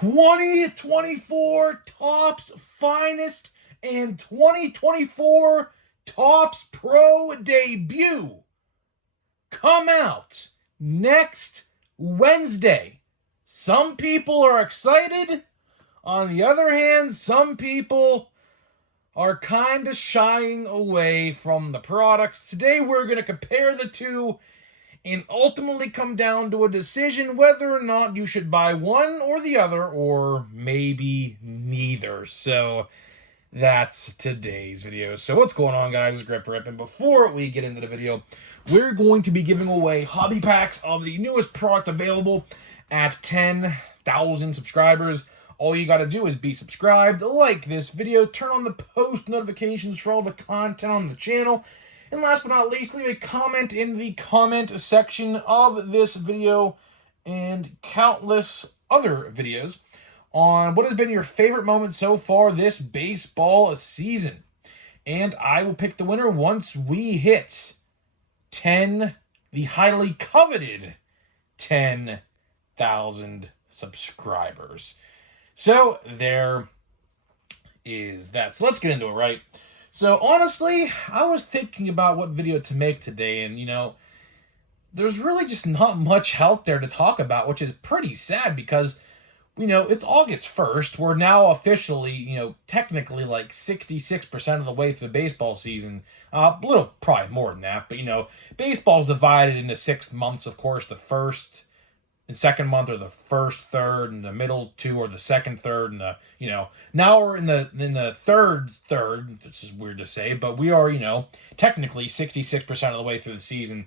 2024 Topps Finest and 2024 Topps Pro debut come out next Wednesday. Some people are excited. On the other hand, some people are kind of shying away from the products. Today we're going to compare the two and ultimately come down to a decision whether or not you should buy one or the other, or maybe neither. So that's today's video. So what's going on, guys? It's Grip Rip, and before we get into the video, we're going to be giving away hobby packs of the newest product available at 10,000 subscribers. All you got to do is be subscribed, like this video, turn on the post notifications for all the content on the channel, and last but not least, leave a comment in the comment section of this video and countless other videos on what has been your favorite moment so far this baseball season. And I will pick the winner once we hit the highly coveted 10,000 subscribers. So there is that. So let's get into it, right? So honestly, I was thinking about what video to make today, and there's really just not much out there to talk about, which is pretty sad because, it's August 1st. We're now officially, technically like 66% of the way through the baseball season. A little probably more than that, but baseball's divided into 6 months, of course. The first and second month are the first third, and the middle two are the second third, and now we're in the third, which is weird to say, but we are, technically 66% of the way through the season,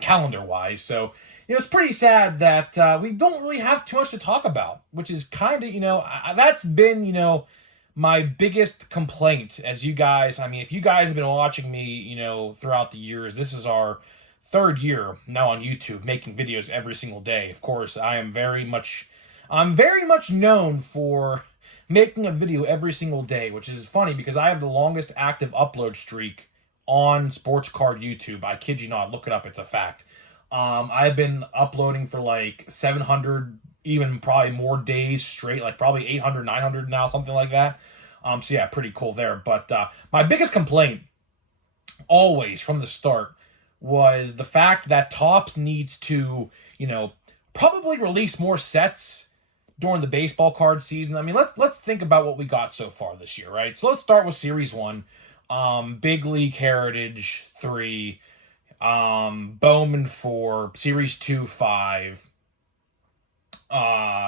calendar wise. So it's pretty sad that we don't really have too much to talk about, which is kind of, that's been, my biggest complaint. As you guys, if you guys have been watching me, throughout the years, this is our third year now on YouTube, making videos every single day. Of course, I'm very much known for making a video every single day, which is funny because I have the longest active upload streak on Sports Card YouTube. I kid you not, look it up, it's a fact. I've been uploading for like 700, even probably more days straight, like probably 800, 900 now, something like that. So yeah, pretty cool there. But my biggest complaint, always from the start, was the fact that Topps needs to, probably release more sets during the baseball card season. Let's think about what we got so far this year, right? So let's start with Series 1, Big League Heritage 3, Bowman 4, Series 2 5,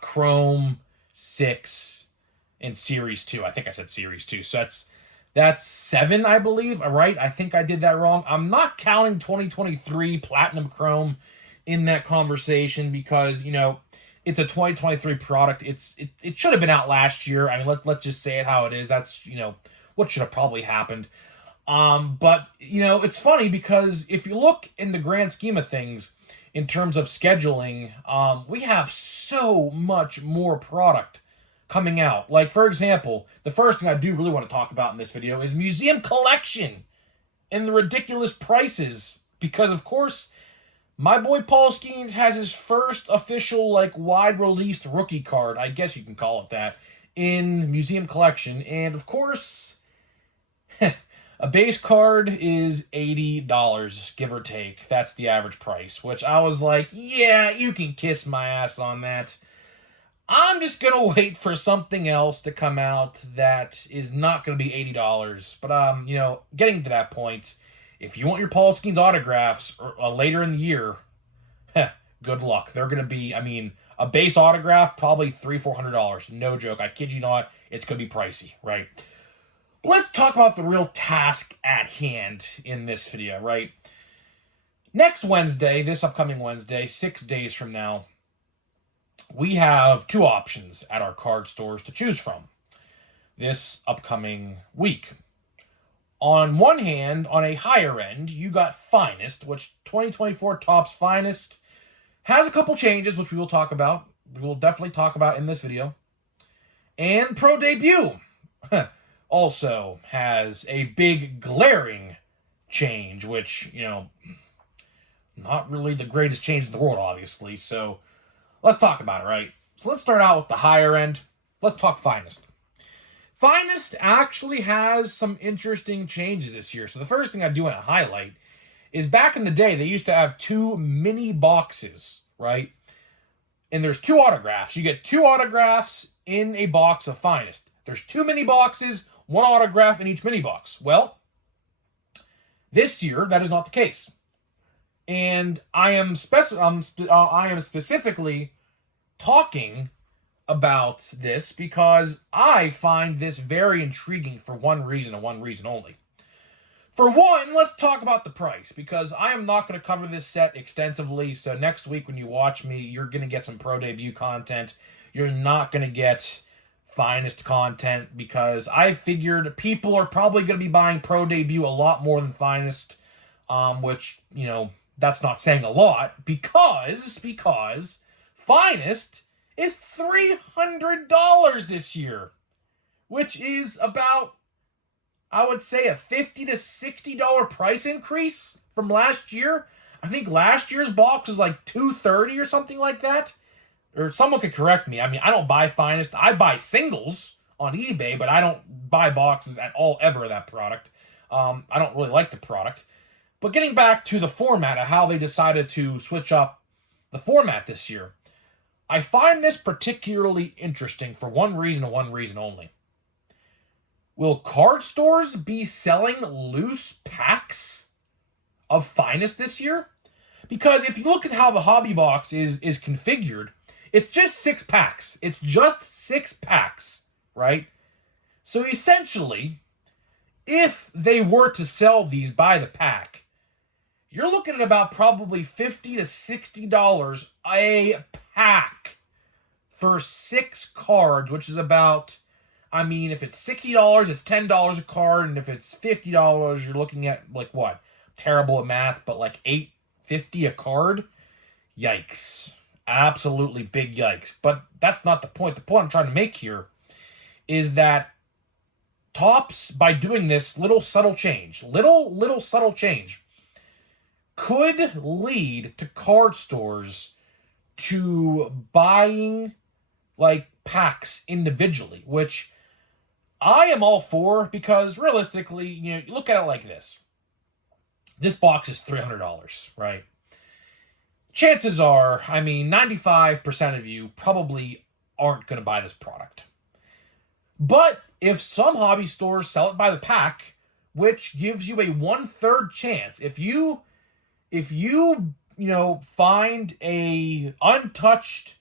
Chrome 6, and Series 2. I think I said Series 2. So that's 7, I believe. All right, I think I did that wrong. I'm not counting 2023 Platinum Chrome in that conversation because, it's a 2023 product. It should have been out last year. Let's just say it how it is. That's, what should have probably happened. But, it's funny because if you look in the grand scheme of things, in terms of scheduling, we have so much more product coming out. Like, for example, the first thing I do really want to talk about in this video is Museum Collection and the ridiculous prices. Because, of course, my boy Paul Skeens has his first official, wide-released rookie card, I guess you can call it that, in Museum Collection. And, of course, a base card is $80, give or take. That's the average price, which I was like, yeah, you can kiss my ass on that. I'm just going to wait for something else to come out that is not going to be $80. But, getting to that point, if you want your Paul Skeens autographs later in the year, good luck. They're going to be, a base autograph, probably $300-400. No joke. I kid you not. It's going to be pricey, right? But let's talk about the real task at hand in this video, right? Next Wednesday, this upcoming Wednesday, 6 days from now, we have two options at our card stores to choose from this upcoming week. On one hand, on a higher end, you got Finest, which 2024 Topps Finest has a couple changes, which we will talk about. We will definitely talk about in this video. And Pro Debut also has a big glaring change, which, not really the greatest change in the world, obviously. So let's talk about it, right? So let's start out with the higher end. Let's talk Finest. Finest actually has some interesting changes this year. So the first thing I do want to highlight is back in the day, they used to have 2 mini boxes, right? And there's 2 autographs. You get 2 autographs in a box of Finest. There's 2 mini boxes, 1 autograph in each mini box. Well, this year, that is not the case. And I am specifically talking about this because I find this very intriguing for one reason and one reason only. For one, let's talk about the price, because I am not going to cover this set extensively, so next week when you watch me, you're going to get some pro debut content. You're not going to get Finest content, because I figured people are probably going to be buying pro debut a lot more than Finest, which, that's not saying a lot, because Finest is $300 this year, which is about, I would say, a $50 to $60 price increase from last year. I think last year's box was like $230 or something like that. Or someone could correct me. I mean, I don't buy Finest. I buy singles on eBay, but I don't buy boxes at all ever of that product. I don't really like the product. But getting back to the format of how they decided to switch up the format this year, I find this particularly interesting for one reason and one reason only. Will card stores be selling loose packs of Finest this year? Because if you look at how the hobby box is configured, it's just 6 packs. It's just 6 packs, right? So essentially, if they were to sell these by the pack, you're looking at about probably $50 to $60 a pack for 6 cards, which is about, if it's $60, it's $10 a card, and if it's $50, you're looking at, what? Terrible at math, but $8.50 a card? Yikes. Absolutely big yikes. But that's not the point. The point I'm trying to make here is that Topps, by doing this little subtle change, could lead to card stores to buying packs individually, which I am all for, because realistically, you look at it like this. This box is $300, right? Chances are, 95% of you probably aren't going to buy this product. But if some hobby stores sell it by the pack, which gives you a 1/3 chance, if you find a untouched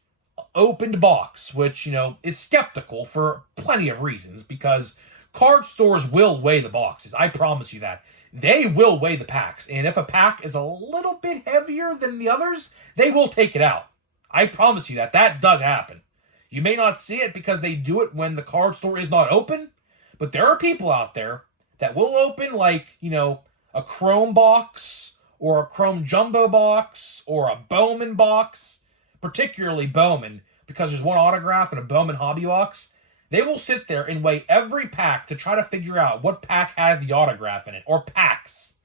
opened box, which, is skeptical for plenty of reasons, because card stores will weigh the boxes. I promise you that. They will weigh the packs. And if a pack is a little bit heavier than the others, they will take it out. I promise you that. That does happen. You may not see it because they do it when the card store is not open, but there are people out there that will open a Chrome box or a Chrome Jumbo box or a Bowman box, particularly Bowman, because there's one autograph in a Bowman hobby box. They will sit there and weigh every pack to try to figure out what pack has the autograph in it, or packs,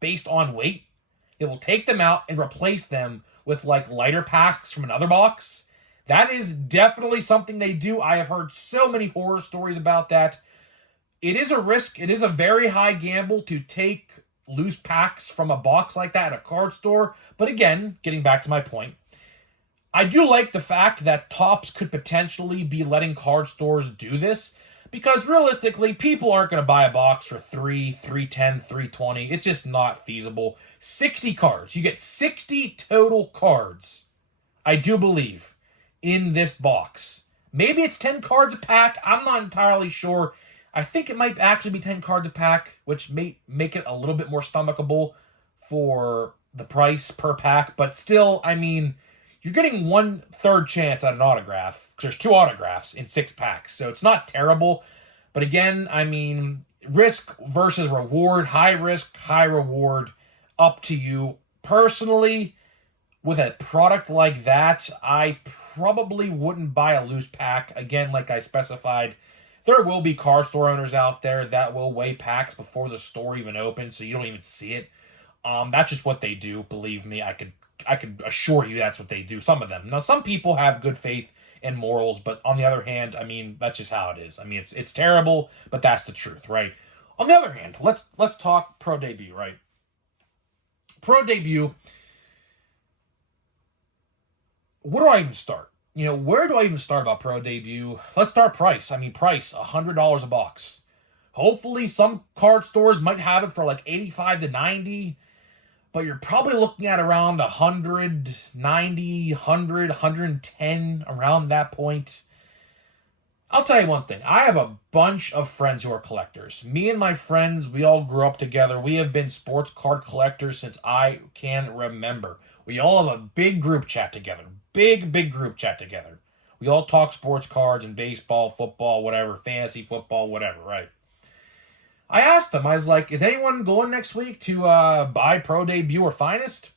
based on weight. They will take them out and replace them with lighter packs from another box. That is definitely something they do. I have heard so many horror stories about that. It is a risk. It is a very high gamble to take loose packs from a box like that at a card store. But again, getting back to my point, I do like the fact that Topps could potentially be letting card stores do this, because realistically, people aren't going to buy a box for $3, $3.10, $3.20. It's just not feasible. 60 cards. You get 60 total cards, I do believe, in this box. Maybe it's 10 cards a pack. I'm not entirely sure. I think it might actually be 10 cards a pack, which may make it a little bit more stomachable for the price per pack. But still, you're getting 1/3 chance at an autograph, because there's 2 autographs in 6 packs. So it's not terrible. But again, risk versus reward, high risk, high reward, up to you. Personally, with a product like that, I probably wouldn't buy a loose pack. Again, like I specified, there will be card store owners out there that will weigh packs before the store even opens, so you don't even see it. That's just what they do. Believe me, I could assure you that's what they do. Some of them. Now, some people have good faith and morals. But on the other hand, I mean, that's just how it is. I mean, it's terrible, but that's the truth, right? On the other hand, let's talk Pro Debut, right? Pro Debut. Where do I even start? Where do I even start about Pro Debut? Let's start price. I mean, price, $100 a box. Hopefully some card stores might have it for like 85 to 90, but you're probably looking at around 190, 100, 110, around that point. I'll tell you one thing. I have a bunch of friends who are collectors. Me and my friends, we all grew up together. We have been sports card collectors since I can remember. We all have a big group chat together. Big group chat together. We all talk sports cards and baseball, football, whatever, fantasy football, whatever, right? I asked them, I was like, is anyone going next week to buy Pro Debut or Finest?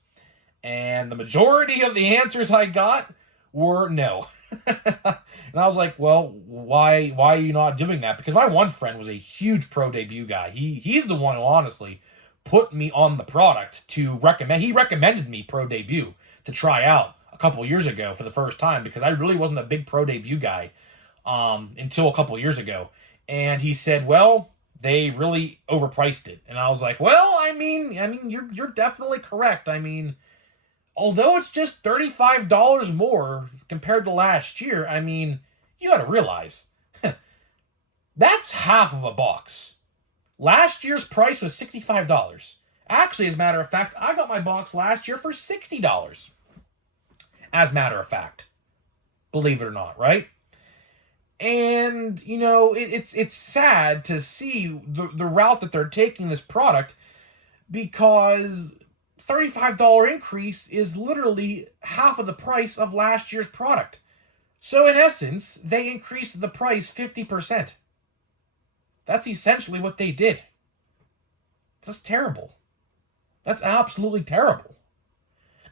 And the majority of the answers I got were no. And I was like, well, why are you not doing that? Because my one friend was a huge Pro Debut guy. He's the one who honestly put me on the product to recommend. He recommended me Pro Debut to try out a couple years ago for the first time, because I really wasn't a big Pro Debut guy until a couple years ago. And he said, well, they really overpriced it. And I was like, well, I mean, you're definitely correct. I mean, although it's just $35 more compared to last year, I mean, you got to realize that's half of a box. Last year's price was $65. Actually, as a matter of fact, I got my box last year for $60. As a matter of fact, believe it or not, right? And, it's sad to see the route that they're taking this product, because $35 increase is literally half of the price of last year's product. So in essence, they increased the price 50%. That's essentially what they did. That's terrible. That's absolutely terrible.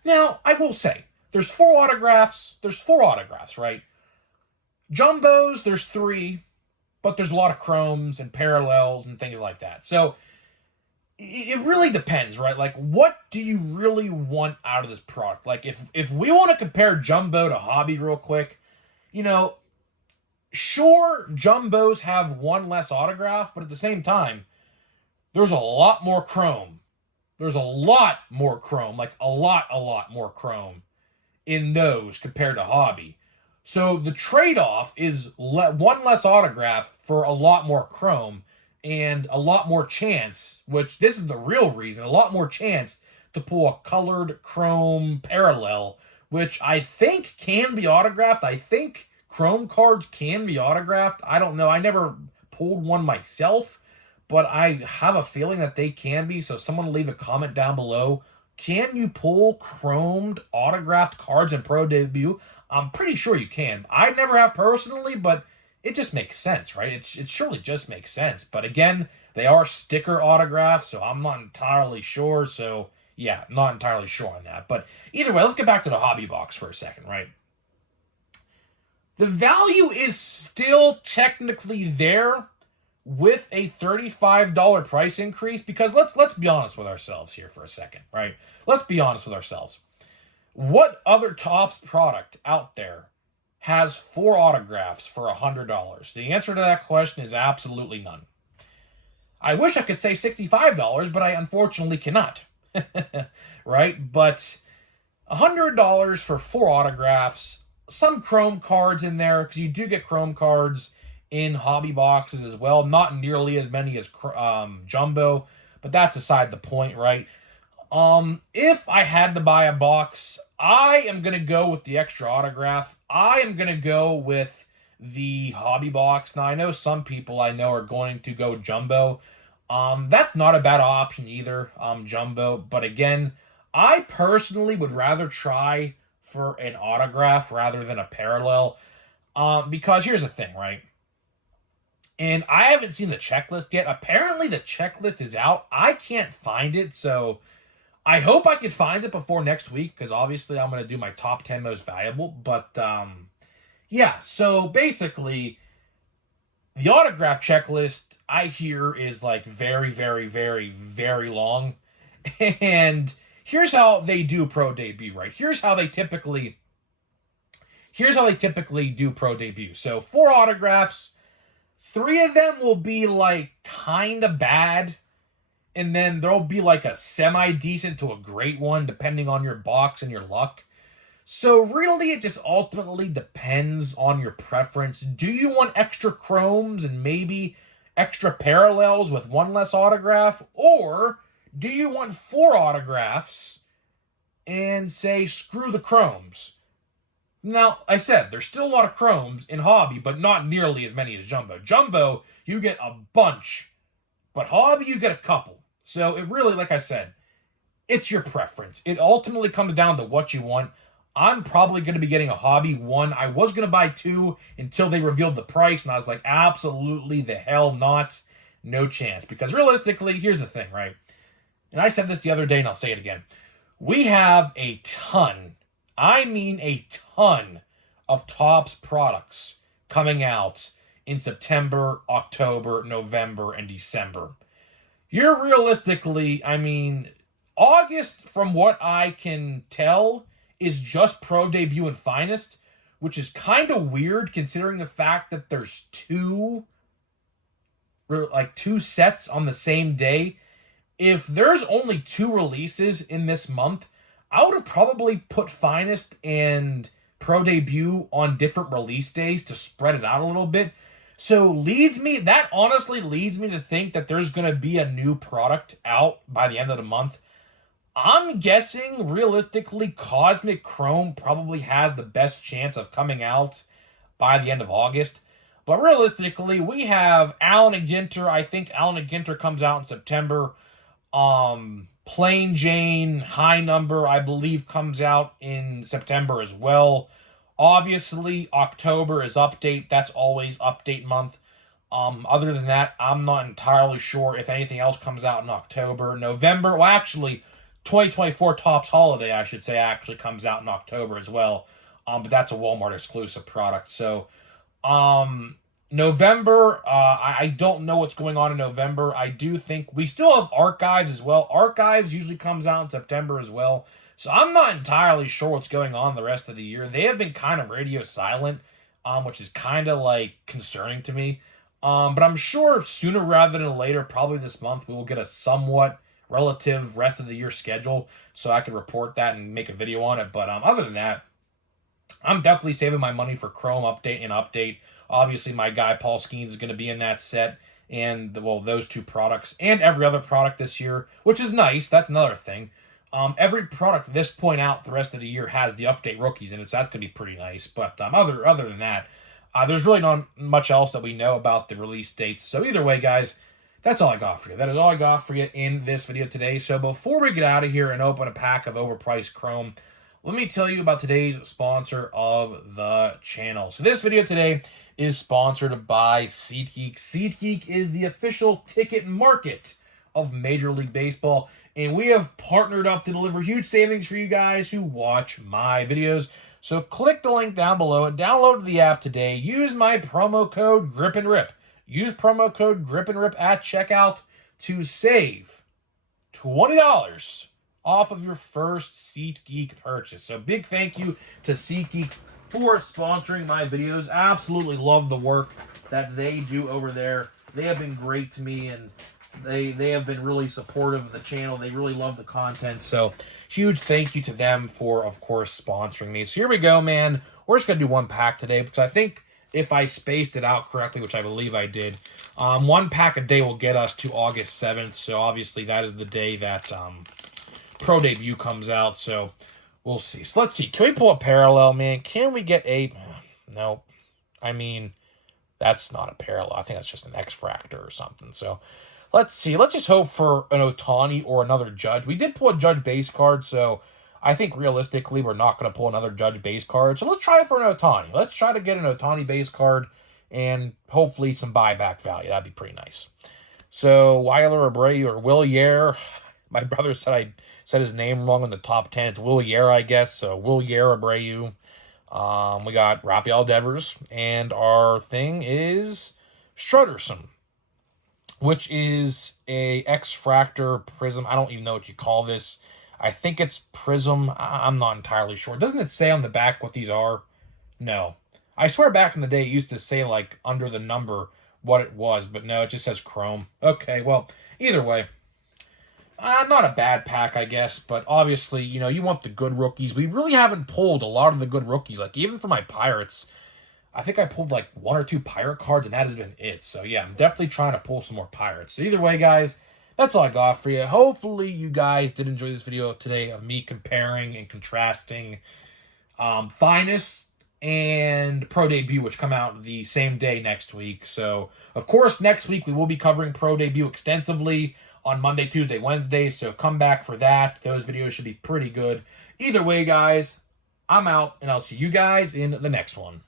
Now, I will say, there's four autographs, right? Jumbos, there's 3, but there's a lot of chromes and parallels and things like that. So it really depends, right? Like, what do you really want out of this product? Like, if we want to compare Jumbo to Hobby real quick, sure, Jumbos have one less autograph, but at the same time, there's a lot more chrome. There's a lot more chrome, like a lot more chrome in those compared to Hobby. So the trade-off is one less autograph for a lot more chrome and a lot more chance, which this is the real reason, a lot more chance to pull a colored chrome parallel, which I think can be autographed. I think chrome cards can be autographed. I don't know. I never pulled one myself, but I have a feeling that they can be. So someone leave a comment down below. Can you pull chromed autographed cards in Pro Debut? I'm pretty sure you can. I never have personally, but it just makes sense, right? It surely just makes sense. But again, they are sticker autographs, so I'm not entirely sure. So yeah, not entirely sure on that. But either way, let's get back to the hobby box for a second, right? The value is still technically there with a $35 price increase, because let's be honest with ourselves here for a second, right? Let's be honest with ourselves. What other Topps product out there has 4 autographs for $100? The answer to that question is absolutely none. I wish I could say $65, but I unfortunately cannot. Right? But $100 for 4 autographs, some chrome cards in there, because you do get chrome cards in hobby boxes as well. Not nearly as many as Jumbo, but that's aside the point, right? If I had to buy a box, I am going to go with the extra autograph. I am going to go with the hobby box. Now, I know some people I know are going to go Jumbo. That's not a bad option either, Jumbo. But again, I personally would rather try for an autograph rather than a parallel. Because here's the thing, right? And I haven't seen the checklist yet. Apparently the checklist is out. I can't find it, so I hope I can find it before next week, because obviously I'm going to do my top 10 most valuable. But, yeah, so basically, the autograph checklist, I hear, is like very, very, very, very long. And here's how they do Pro Debut, right? Here's how they typically here's how they typically do pro debut. So 4 autographs, 3 of them will be like kind of bad, and then there'll be like a semi-decent to a great one depending on your box and your luck. So really it just ultimately depends on your preference. Do you want extra chromes and maybe extra parallels with 1 less autograph? Or do you want 4 autographs and say screw the chromes? Now, I said, there's still a lot of chromes in Hobby, but not nearly as many as Jumbo. Jumbo, you get a bunch, but Hobby, you get a couple. So it really, like I said, it's your preference. It ultimately comes down to what you want. I'm probably going to be getting a Hobby 1. I was going to buy 2 until they revealed the price, and I was like, absolutely the hell not. No chance. Because realistically, here's the thing, right? And I said this the other day, and I'll say it again. We have a ton, I mean a ton, of Topps products coming out in September, October, November, and December. You're realistically, I mean, August, from what I can tell, is just Pro Debut and Finest, which is kind of weird considering the fact that there's two sets on the same day. If there's only 2 releases in this month, I would have probably put Finest and Pro Debut on different release days to spread it out a little bit. So that honestly leads me to think that there's going to be a new product out by the end of the month. I'm guessing, realistically, Cosmic Chrome probably has the best chance of coming out by the end of August. But realistically, we have Allen and Ginter. I think Allen and Ginter comes out in September. Plain Jane, High Number, I believe, comes out in September as well. Obviously, October is Update. That's always Update month. Other than that, I'm not entirely sure if anything else comes out in October. November, well, actually, 2024 Topps Holiday, I should say, actually comes out in October as well. But that's a Walmart exclusive product. So, November, I don't know what's going on in November. I do think we still have Archives as well. Archives usually comes out in September as well. So I'm not entirely sure what's going on the rest of the year. They have been kind of radio silent, which is kind of like concerning to me. But I'm sure sooner rather than later, probably this month, we will get a somewhat relative rest of the year schedule so I can report that and make a video on it. But other than that, I'm definitely saving my money for Chrome Update and Update. Obviously, my guy Paul Skeens is going to be in that set, and those 2 products and every other product this year, which is nice. That's another thing. Every product at this point out the rest of the year has the Update rookies in it, so that's going to be pretty nice. But other than that, there's really not much else that we know about the release dates. So either way, guys, that's all I got for you. That is all I got for you in this video today. So before we get out of here and open a pack of overpriced Chrome, let me tell you about today's sponsor of the channel. So this video today is sponsored by SeatGeek. SeatGeek is the official ticket market of Major League Baseball, and we have partnered up to deliver huge savings for you guys who watch my videos. So click the link down below and download the app today. Use my promo code GRIPANDRIP. Use promo code GRIPANDRIP at checkout to save $20 off of your first SeatGeek purchase. So big thank you to SeatGeek for sponsoring my videos. Absolutely love the work that they do over there. They have been great to me, and they have been really supportive of the channel. They really love the content. So huge thank you to them for, of course, sponsoring me. So here we go, man. We're just going to do 1 pack today because I think if I spaced it out correctly, which I believe I did, 1 pack a day will get us to August 7th. So obviously that is the day that Pro Debut comes out. So we'll see. So let's see. Can we pull a parallel, man? Can we get a... No. I mean, that's not a parallel. I think that's just an X-Fractor or something. So let's see. Let's just hope for an Ohtani or another Judge. We did pull a Judge base card, so I think realistically we're not going to pull another Judge base card. So let's try for an Ohtani. Let's try to get an Ohtani base card and hopefully some buyback value. That'd be pretty nice. So Weiler Abreu or Will Year. My brother said I said his name wrong in the top 10. It's Will Year, I guess. So Will Year Abreu. We got Rafael Devers. And our thing is Strutterson, which is a X-Fractor Prism. I don't even know what you call this. I think it's Prism. I'm not entirely sure. Doesn't it say on the back what these are? No. I swear back in the day it used to say, like, under the number what it was, but no, it just says Chrome. Okay, well, either way. Not a bad pack, I guess, but obviously, you want the good rookies. We really haven't pulled a lot of the good rookies. Like, even for my Pirates, I think I pulled, like, 1 or 2 Pirate cards, and that has been it. So, yeah, I'm definitely trying to pull some more Pirates. So, either way, guys, that's all I got for you. Hopefully, you guys did enjoy this video today of me comparing and contrasting Finest and Pro Debut, which come out the same day next week. So, of course, next week we will be covering Pro Debut extensively on Monday, Tuesday, Wednesday. So come back for that. Those videos should be pretty good. Either way, guys, I'm out, and I'll see you guys in the next one.